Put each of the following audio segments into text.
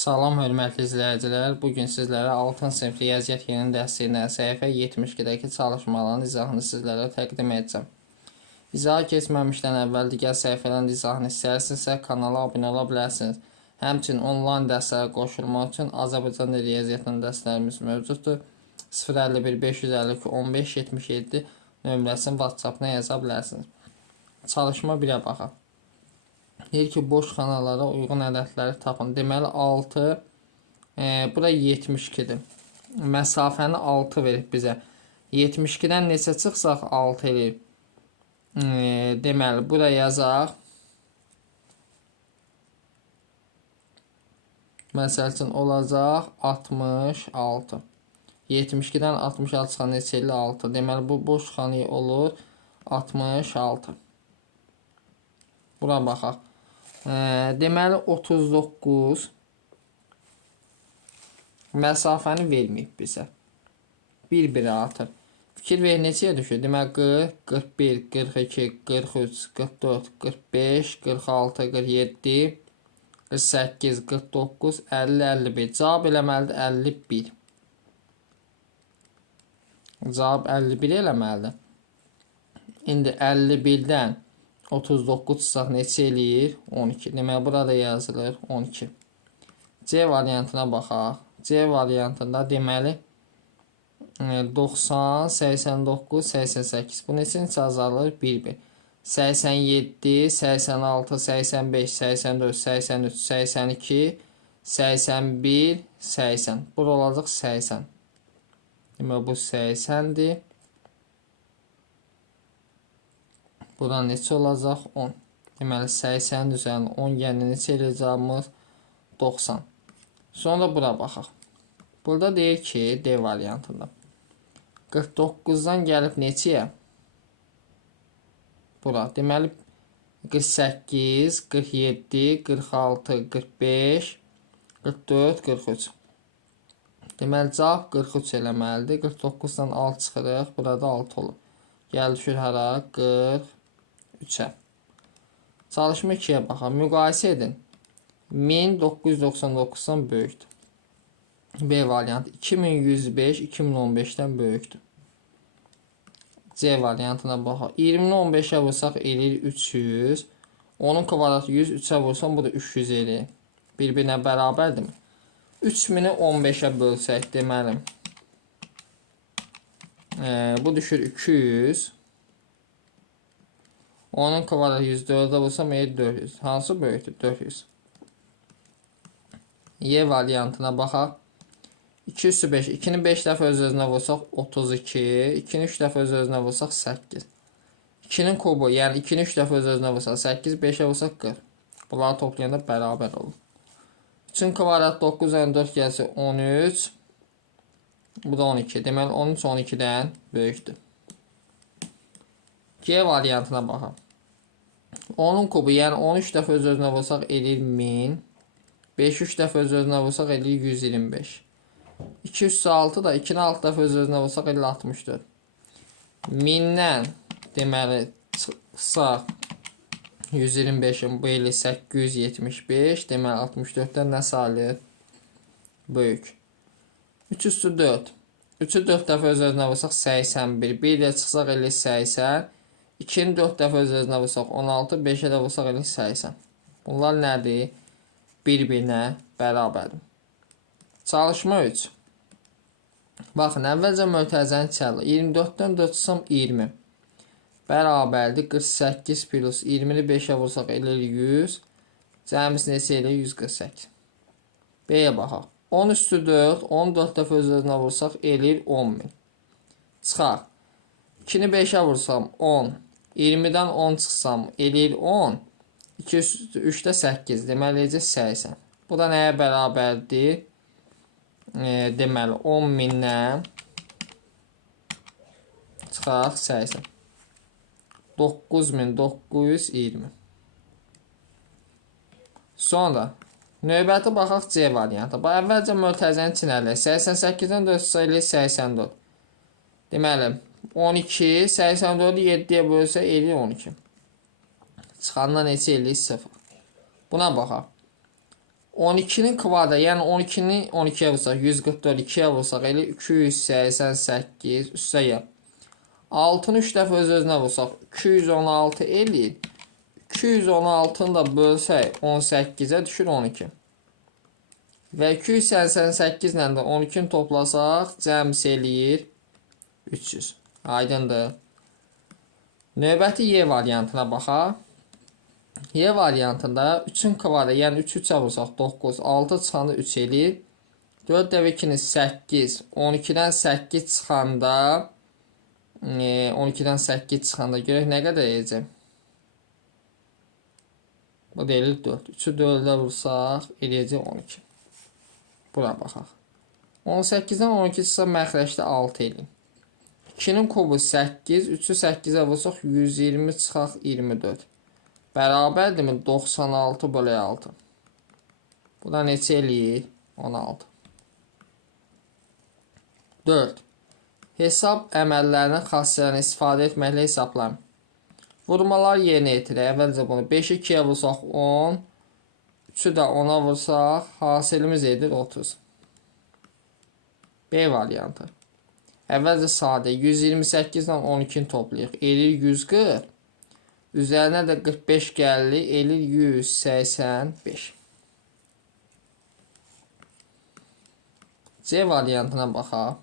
Salam hörmətli izləyicilər. Bugün sizlərə 6-cı sinif riyaziyyat yeni dərsliyindən səhifə 72-dəki çalışmaların izahını sizlərə təqdim edəcəm. İzaha keçməmişdən əvvəl digər səhifələrin izahını istəyirsinizsə kanala abunə ola bilərsiniz. Həmçinin onlayn dərslərə qoşulmaq üçün Azərbaycan dili riyaziyyatının dərslərimiz mövcuddur. 051 552 15 77 nömrəsini WhatsApp-na yaza bilərsiniz. Çalışma 1-ə baxaq. Deyir ki, boş xanalara uyğun ədədləri tapın. Deməli 6, bura 72-dir. Məsafəni 6 verib bizə. 72-dən neçə çıxsaq 6 eləyib. Deməli, bura yazaq. Məsəl üçün olacaq 66. 72-dən 66 çıxan neçə eləyir? 6. Deməli, bu boş xanaya olur 66. Bura baxaq. Deməli 39 məsafəni verməyib bizə. Bir-biri artır. Fikir ver neçəyə düşür? Deməli 40, 41, 42, 43, 44, 45, 46, 47, 48, 49, 50, 51. Cavab eləməlidir 51. Cavab 51 eləməlidir. İndi 51-dən 39 çıxsaq neçə eləyir? 12. Deməli, burada yazılır 12. C variantına baxaq. C variantında deməli 90, 89, 88. Bu neçə azalır? 1-1. 87, 86, 85, 84, 83, 82, 81, 80. Bura olacaq 80. Deməli, bu 80-dir. Buradan neçə olacaq? 10. Deməli 80 üzərində 10 yəni neçə eləyəcəyimiz? 90. Sonra bura baxaq. Burada deyir ki, D variantında 49-dan gəlib neçəyə? Bura. Deməli 48, 47, 46, 45, 44, 43. Deməli cavab 43 eləməlidir. 49-dan 6 çıxırıq. Burada 6 olur. Gəl düşür hara? 43-ə. Çalışma 2-yə baxaq. Müqayisə edin. 1999-dan böyükdür. B variantı 2105 2015-dən böyükdür. C variantına baxaq. 20-ni 15-ə vursaq eləyir 300. Onun kvadratı 100, 3-ə vursam bu da 300 eləyir. Bir-birinə bərabərdirmi? 3000-i 15-ə bölsək deməli. Bu düşür 200. Onun kvadratı 104'ə vursam 400. Hansı böyükdür? 400. Y variantına baxaq. 2 üstü 5. 2-ni 5 dəfə öz-özünə vursaq 32. 2-ni 3 dəfə öz-özünə vursaq 8. 2-nin kubu, yəni 2-ni 3 dəfə öz-özünə vursaq 8. 5-ə vursaq 40. Bunları toplayanda bərabər olur. 3-ün kvadratı 9 + 4 gəlsə 13. Bu da 12. Deməli 13 12-dən böyükdür. G variantına baxaq. 10-un kubu, yəni 13 dəfə öz-özünə vursaq eləyir 1000. 5 3 dəfə öz-özünə vursaq eləyir 125. 2 üstü 6 da 2-ni 6 dəfə öz-özünə vursaq eləyir 64. 1000-dən deməli çıxsaq 125-in bu eləyir 875. Deməli 64-dən nə sayılır? Böyük. 3 üstü 4. 3-ü 4 dəfə öz-özünə vursaq 81. 1 ilə çıxsaq eləyir 80. 2-ni 4 dəfə öz-özünə vursaq 16. 5-ə də vursaq eləyir 80. Bunlar nədir? Bir-birinə bərabərdir. Çalışma 3. Baxın, əvvəlcə mötərizəni çalır. 24-dən 4 çıxsam 20. Bərabərdir 48 plus 20-ni 5-ə vursaq eləyir 100. Cəmisi neçə eləyir? 148. B-yə baxaq. 10 üstü 4, 14 dəfə öz-özünə vursaq eləyir 10.000. Çıxaq. 2-ni 5-ə vursam 10. 20-dən 10 çıxsam eləyir 10. 2 üstü 3-də 8. Deməli eləyəcək 80. Bu da nəyə bərabərdir? Deməli 10.000-dən çıxaq 80. 9920. Sonra növbəti baxaq C variantı. Bu əvvəlcə mötərizəni çinələk. 88-dən 4 sayılır 84. Deməli 12 84-ü 7-yə bölsə eləyir 12. Çıxandan neçə eləyir? 0. Buna baxaq. 12'nin kvadratı, yəni 12'ni 12'yə vursaq 144, 2'yə vursaq elə 288 üstə gəl. 6'nı 3 dəfə öz-özünə vursaq 216 eləyir. 216'nı da bölsək 18'ə düşür 12. Və 288 ilə də 12'ni toplasaq cəmsi eləyir 300. Aydındır. Növbəti Y variantına baxaq. Y variantında 3'ün kvadratı, yəni 3'ü 3'ə vursaq 9, 6 çıxanda 3 eləyir. 4 dəfə 2'ni 8, 12'dən 8 çıxanda 12'dən 8 çıxanda görək nə qədər eləyəcək. Bu da eləyir 4. 3'ü 4'ə vursaq eləyəcək 12. Bura baxaq. 18'dən 12 çıxsa məxrəcdə 6 eləyir. 2'nin kubu 8, 3'ü 8'ə vursaq 120 çıxaq 24. Bərabərdirmi 96 bölü 6. Bu da neçə eləyir? 16. 4. Hesab əməllərinin xassələrini istifadə etməklə hesablayın. Vurmalar yerinə yetirək. Əvvəlcə bunu 5'i 2'yə vursaq 10. 3'ü də 10'a vursaq hasilimiz edir 30. B variantı. Əvvəlcə sadə 128 ilə 12'ni toplayıq. Eləyir 140. Üzərinə də 45 gəlir. Eləyir 185. C variantına baxaq.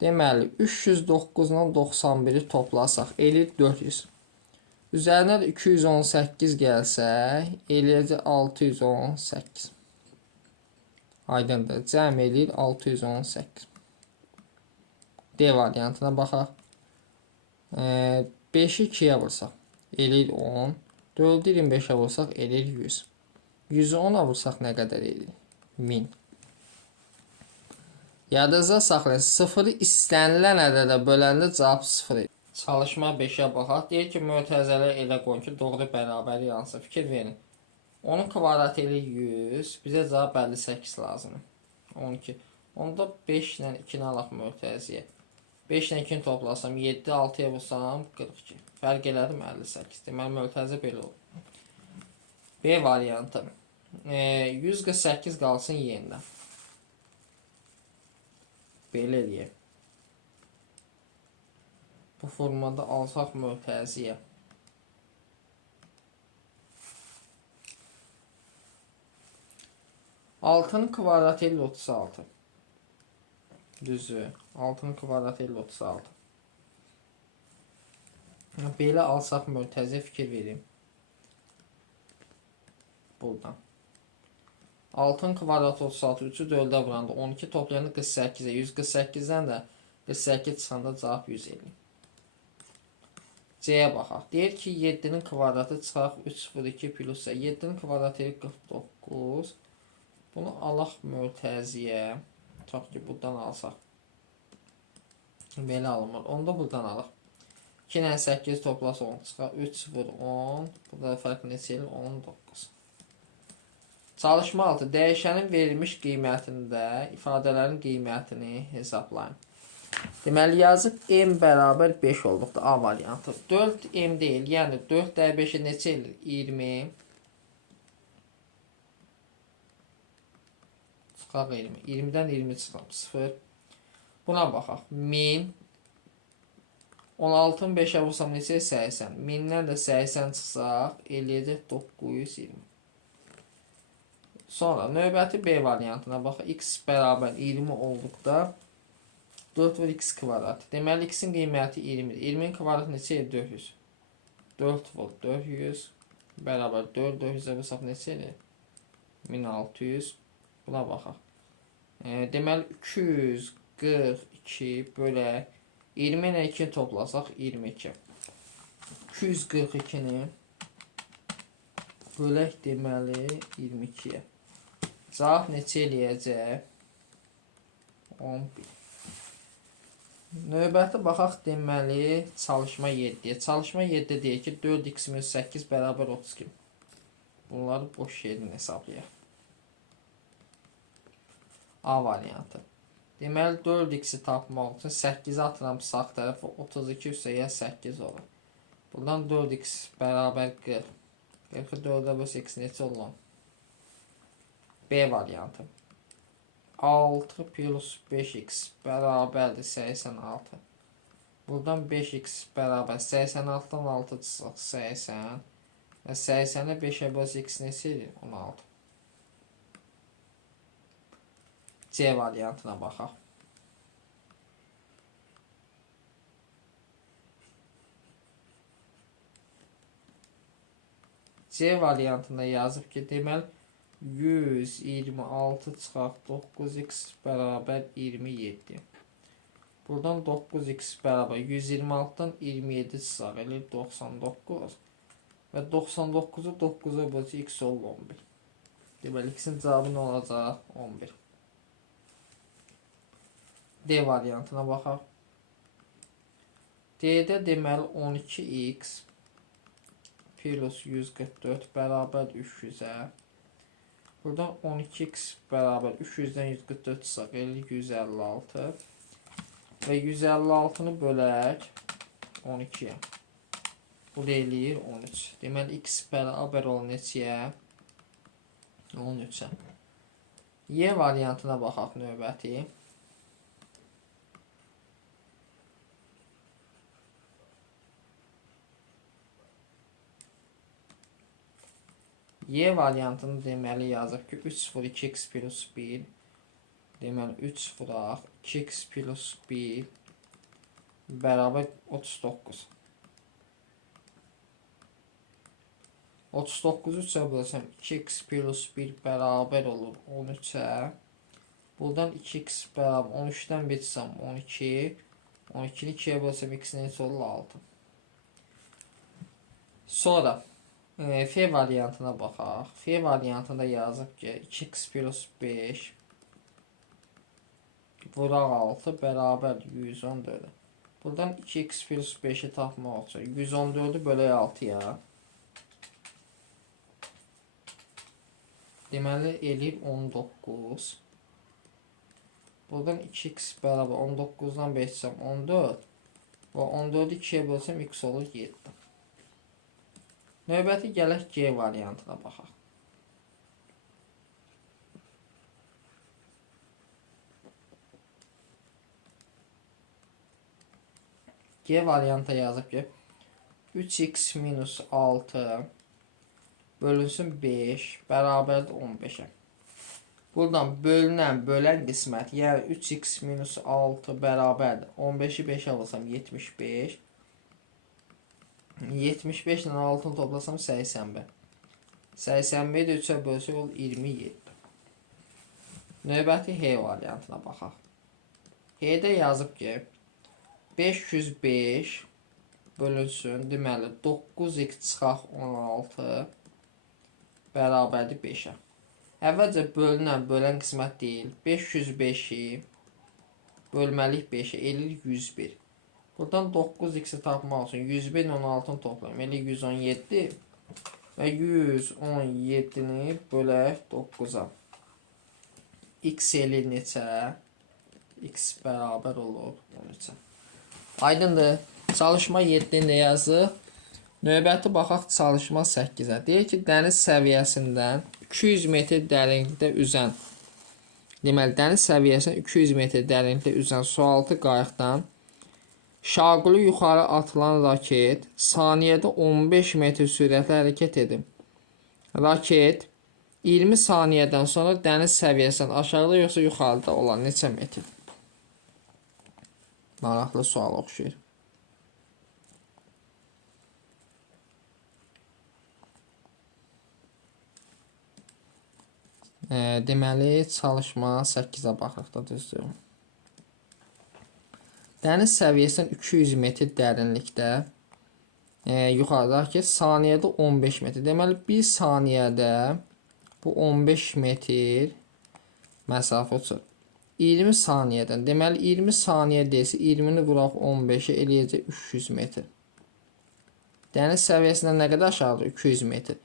Deməli 309 ilə 91'i toplasaq eləyir 400. Üzərinə də 218 gəlsək eləyəcək 618. Aydındır. Cəm eləyir 618. D variantına baxaq. 5'i 2'yə vursaq eləyir 10. 4'ü 25'ə vursaq eləyir 100. 100'ü 10'a vursaq nə qədər eləyir? 1000. Yadınızda saxlayın. 0'ı istənilən ədədə böləndə cavab 0 edir. Çalışma 5'ə baxaq. Deyir ki, mötərizələr elə qoyun ki, doğru bərabər yansın. Fikir verin. Onun kvadratı eləyir 100. Bizə cavab 58 lazımdır. 12. Onda 5 ilə 2'ni alaq mötərizəyə. 5 ilə 2'ni toplasam 7, 6'ya vursam 42. Fərq elədim 58. Deməli, mötərizə belə olur. B variantı. 148 qalsın yerində. Belə eləyək. Bu formada alsaq mötərizəyə. Altının kvadratı 36. Düzü. 6'nın kvadratı 36. Belə alsaq mötərizə fikir verim. Buradan. 6'nın kvadratı 36. 3'ü 4'ə vuranda 12 toplayanda 48'ə. 148'dən də 48 çıxanda cavab 150. C'yə baxaq. Deyir ki 7'nin kvadratı çıxaq 3 vur 2 plus 7'nin kvadratı 49. Bunu alaq mötərizəyə. Tutaq ki buradan alsaq. Belə alınmır. Onu da buradan alaq. 2 ilə 8 toplasa 10 çıxar. 3 vur 10. Burada fərq neçə eləyir? 19. Çalışma 6. Dəyişənin verilmiş qiymətində ifadələrin qiymətini hesablayın. Deməli yazıb m bərabər 5 olduqda A variantı. 4m deyil. Yəni 4 dəyə 5'i neçə eləyir? 20. Çıxaq 20. 20'dən 20 çıxaq 0. Buna baxaq. 1000. 16'ın 5'ə vursam neçə? 80. 1000'dən də 80 çıxsaq eləyəcək 920. Sonra növbəti B variantına baxaq. X bərabər 20 olduqda 4 vur x kvadrat. Deməli x'in qiyməti 20'dir. 20'nin kvadratı neçə? 400. 4 vur 400 bərabər 4. 400'ə vursaq neçədir? 1600. Buna baxaq. Deməli 242 bölək 20 ilə 2 toplasaq 22. 242'ni bölək deməli 22'yə. Cavab neçə eləyəcək? 11. Növbəti baxaq deməli çalışma 7'yə. Çalışma 7 deyir ki 4x-8 bərabər 32. Bunları boş yerini hesablayaq. A variantı. Deməli 4x-i tapmaq üçün 8'i atıram sağ tərəfə 32 üstəyə 8 olur. Buradan 4x bərabər 40. 40'ı 4'ə bölsə x neçə olur? B variantı. 6 plus 5x bərabərdir 86. Buradan 5x bərabər 86-dan 6 çıxsaq 80. Və 80-ə 5-ə böls x neçə edir? 16. C variantına baxaq. C variantında yazıb ki, deməli 126 çıxaq 9x bərabər 27. Buradan 9x bərabər 126-dan 27 çıxaq eləyir 99. Və 99-u 9-a bölsə x olur 11. Deməli x-in cavabı nə olacaq? 11. D variantına baxaq. D-də deməli 12x plus 144 bərabər 300-ə. Buradan 12x bərabər 300-dən 144 çıxaq eləyir 156. Və 156-nı bölək 12-yə. Bu da eləyir 13. Deməli x bərabər olur neçəyə? 13-ə. Y variantına baxaq növbəti. Y variantını deməli yazıb ki, 3 vur 2x plus 1. Deməli 3 vuraq 2x plus 1 bərabər 39. 39-u 3-ə bölsəm 2x plus 1 bərabər olur 13-ə. Buradan 2x bərabər 13-dən bitsəm 12. 12-ni 2-yə bölsəm x neçə olur? 6. Sonra F variantına baxaq. F variantında yazıb ki, 2x plus 5 vuraq 6 bərabər 114. Buradan 2x plus 5-i tapmaq üçün 114-ü bölək 6-ya. Deməli eləyib 19. Buradan 2x bərabər 19-dan 5 14. Və 14-ü 2-yə bölsəm x olur 7. Növbəti gələk G variantına baxaq. G variantı yazıb ki, 3x minus 6 bölünsün 5 bərabərdir 15-ə. Buradan bölünən, bölən qismət, yəni 3x minus 6 bərabərdir. 15-i 5-ə alırsam 75. 75 ilə 6-nı toplasam 85. 85-i də 3-ə bölsək olur 27. Növbəti H variantına baxaq. H-də yazıb ki, 505 bölünsün, deməli 9x çıxaq 16 bərabərdir 5-ə. Əvvəlcə bölünən, bölən qismət deyil. 505-i bölməliyik 5-ə, eləyir 101. Buradan 9x-i tapmaq üçün 101 ilə 16-nı toplayım. Elə 117 və 117-ni bölək 9-a. X eləyir neçə? X bərabər olur 13-ə. Aydındır. Çalışma 7-ni yazıq. Növbəti baxaq çalışma 8-ə. Deyir ki, dəniz səviyyəsindən 200 metr dərinlikdə üzən, deməli, dəniz səviyyəsindən 200 metr dərinlikdə üzən sualtı qayıqdan şaquli yuxarı atılan raket saniyədə 15 metr sürətlə hərəkət edib. Raket 20 saniyədən sonra dəniz səviyyəsindən aşağıda yoxsa yuxarıda olan neçə metr? Maraqlı sual oxşuyur. Deməli, çalışma 8-ə baxırıq da düzdür. Dəniz səviyyəsindən 200 metr dərinlikdə yuxarıda ki, saniyədə 15 metr. Deməli, 1 saniyədə bu 15 metr məsafə uçur. 20 saniyədən, deməli, 20 saniyə deyilsə, 20-ni vuraq 15-ə eləyəcək 300 metr. Dəniz səviyyəsindən nə qədər aşağıdır? 200 metr.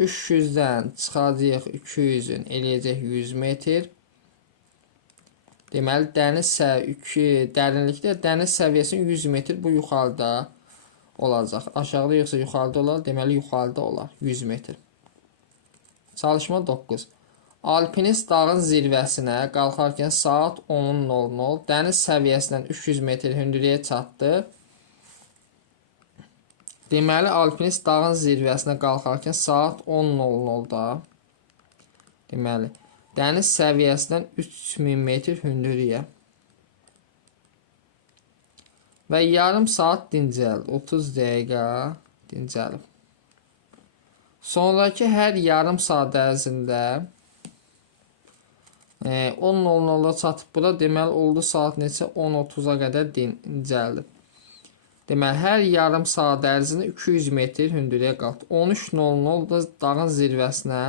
300-dən çıxacaq 200-ün eləyəcək 100 metr. Deməli, dərinlikdə dəniz səviyyəsinin 100 metr bu yuxarıda olacaq. Aşağıda yoxsa yuxarıda olar? Deməli, yuxarıda olar 100 metr. Çalışma 9. Alpinist dağın zirvəsinə qalxarkən saat 10:00 dəniz səviyyəsindən 300 metr hündürlüyə çatdı. Deməli, alpinist dağın zirvəsinə qalxarkən saat 10:00-da deməli, dəniz səviyyəsindən 3000 metr hündürlüyə və yarım saat dincəldi. 30 dəqiqə dincəlib. Sonraki hər yarım saat ərzində 10:00-da çatıb bura. Deməli, oldu saat neçə? 10:30-a qədər dincəldi. Deməli, hər yarım saat ərzində 200 metr hündürlüyə qalxdı. 13:00-da dağın zirvəsinə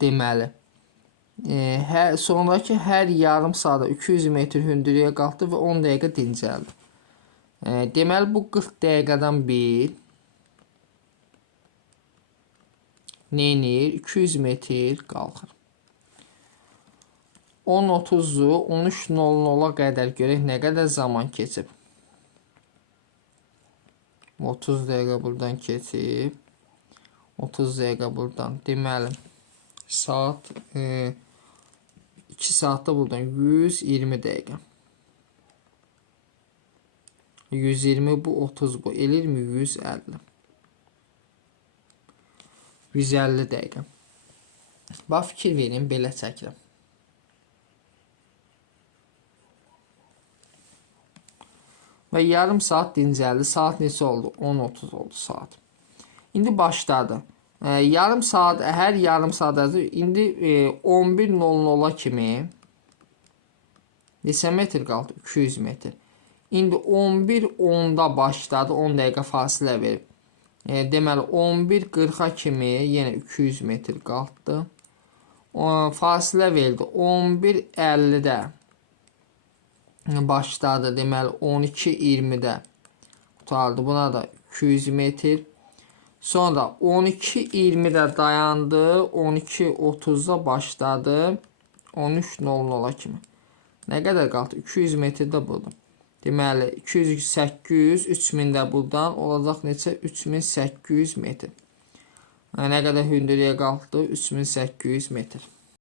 deməli, sonraki hər yarım saata 200 metr hündürlüyə qalxdı və 10 dəqiqə dincəldi. Deməli, bu 40 dəqiqədən bir neynir? 200 metr qalxır. 10:30-u 13:00-a qədər görək nə qədər zaman keçib. 30 dəqiqə buradan keçib. 30 dəqiqə buradan. Deməli, saat 2 saatda buradan 120 dəqiqə. 120 bu 30 bu. Elirmi 150. 150 dəqiqə. Bax, fikir verin, belə çəkirəm. Və yarım saat dincəldi. Saat neçə oldu? 10:30 oldu saat. İndi başladı. Yarım saat, hər yarım saat ərzində indi 11:00-a kimi neçə metr qaldı? 200 metr. İndi 11:10-da başladı. 10 dəqiqə fasilə verib. Deməli, 11:40-a kimi yenə 200 metr qalxdı. Fasilə verdi. 11:50-də başladı. Deməli, 12:20-də qutardı. Buna da 200 metr. Sonra 12:20-də dayandı. 12:30-da başladı. 13:00-a kimi. Nə qədər qaldı? 200 metr də burada. Deməli, 200, 800, 3000 də buradan olacaq neçə? 3800 metr. Nə qədər hündürlüyə qalxdı? 3800 metr.